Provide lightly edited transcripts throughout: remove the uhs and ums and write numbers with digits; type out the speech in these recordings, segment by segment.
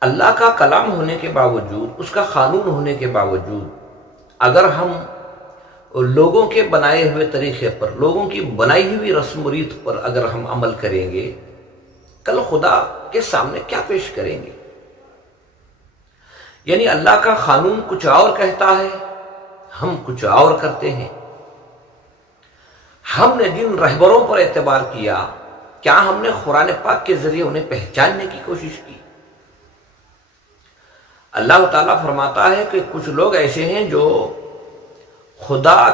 اللہ کا کلام ہونے کے باوجود، اس کا قانون ہونے کے باوجود، اگر ہم لوگوں کے بنائے ہوئے طریقے پر، لوگوں کی بنائی ہوئی رسم و ریت پر اگر ہم عمل کریں گے، کل خدا کے سامنے کیا پیش کریں گے؟ یعنی اللہ کا قانون کچھ اور کہتا ہے، ہم کچھ اور کرتے ہیں۔ ہم نے جن رہبروں پر اعتبار کیا، کیا ہم نے قرآن پاک کے ذریعے انہیں پہچاننے کی کوشش کی؟ اللہ تعالیٰ فرماتا ہے کہ کچھ لوگ ایسے ہیں جو خدا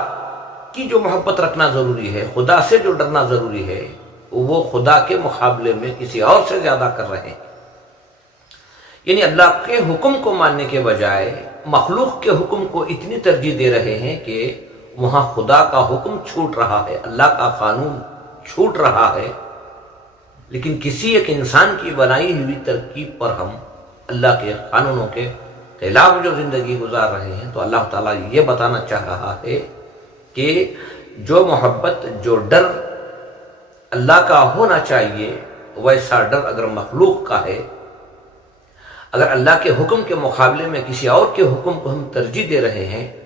کی جو محبت رکھنا ضروری ہے، خدا سے جو ڈرنا ضروری ہے، وہ خدا کے مقابلے میں کسی اور سے زیادہ کر رہے ہیں۔ یعنی اللہ کے حکم کو ماننے کے بجائے مخلوق کے حکم کو اتنی ترجیح دے رہے ہیں کہ وہاں خدا کا حکم چھوٹ رہا ہے، اللہ کا قانون چھوٹ رہا ہے، لیکن کسی ایک انسان کی بنائی ہوئی ترکیب پر ہم اللہ کے قانونوں کے خلاف جو زندگی گزار رہے ہیں۔ تو اللہ تعالیٰ یہ بتانا چاہ رہا ہے کہ جو محبت، جو ڈر اللہ کا ہونا چاہیے، ویسا ڈر اگر مخلوق کا ہے، اگر اللہ کے حکم کے مقابلے میں کسی اور کے حکم کو ہم ترجیح دے رہے ہیں،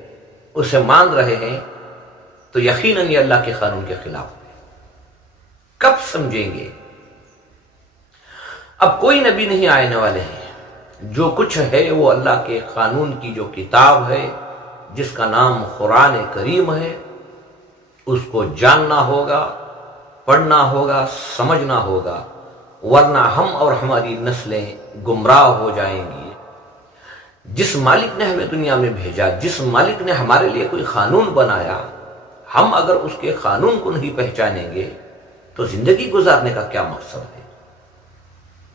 اسے مان رہے ہیں، تو یقیناً یہ اللہ کے قانون کے خلاف ہے۔ کب سمجھیں گے؟ اب کوئی نبی نہیں آنے والے ہیں، جو کچھ ہے وہ اللہ کے قانون کی جو کتاب ہے، جس کا نام قرآن کریم ہے، اس کو جاننا ہوگا، پڑھنا ہوگا، سمجھنا ہوگا، ورنہ ہم اور ہماری نسلیں گمراہ ہو جائیں گی۔ جس مالک نے ہمیں دنیا میں بھیجا، جس مالک نے ہمارے لیے کوئی قانون بنایا، ہم اگر اس کے قانون کو نہیں پہچانیں گے تو زندگی گزارنے کا کیا مقصد ہے؟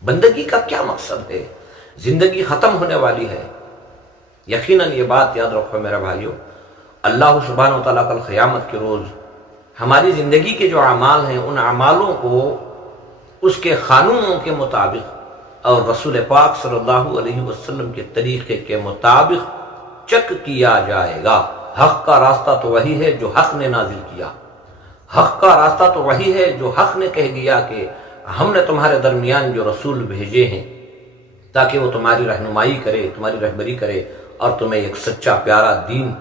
بندگی کا کیا مقصد ہے؟ زندگی ختم ہونے والی ہے۔ یقیناً یہ بات یاد رکھو میرے بھائیو، اللہ سبحانہ وتعالیٰ کل قیامت کے روز ہماری زندگی کے جو اعمال ہیں، ان اعمالوں کو اس کے قانونوں کے مطابق اور رسول پاک صلی اللہ علیہ وسلم کے طریقے کے مطابق چیک کیا جائے گا۔ حق کا راستہ تو وہی ہے جو حق نے نازل کیا، حق کا راستہ تو وہی ہے جو حق نے کہہ دیا کہ ہم نے تمہارے درمیان جو رسول بھیجے ہیں تاکہ وہ تمہاری رہنمائی کرے، تمہاری رہبری کرے اور تمہیں ایک سچا پیارا دین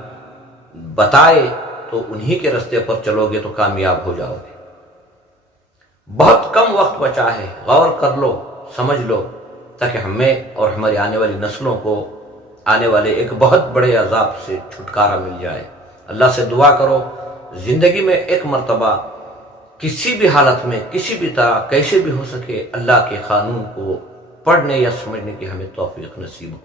بتائے، تو انہی کے راستے پر چلو گے تو کامیاب ہو جاؤ گے۔ بہت کم وقت بچا ہے، غور کر لو، سمجھ لو، تاکہ ہمیں اور ہماری آنے والی نسلوں کو آنے والے ایک بہت بڑے عذاب سے چھٹکارا مل جائے۔ اللہ سے دعا کرو زندگی میں ایک مرتبہ کسی بھی حالت میں، کسی بھی طرح، کیسے بھی ہو سکے، اللہ کے قانون کو پڑھنے یا سمجھنے کی ہمیں توفیق نصیب ہو۔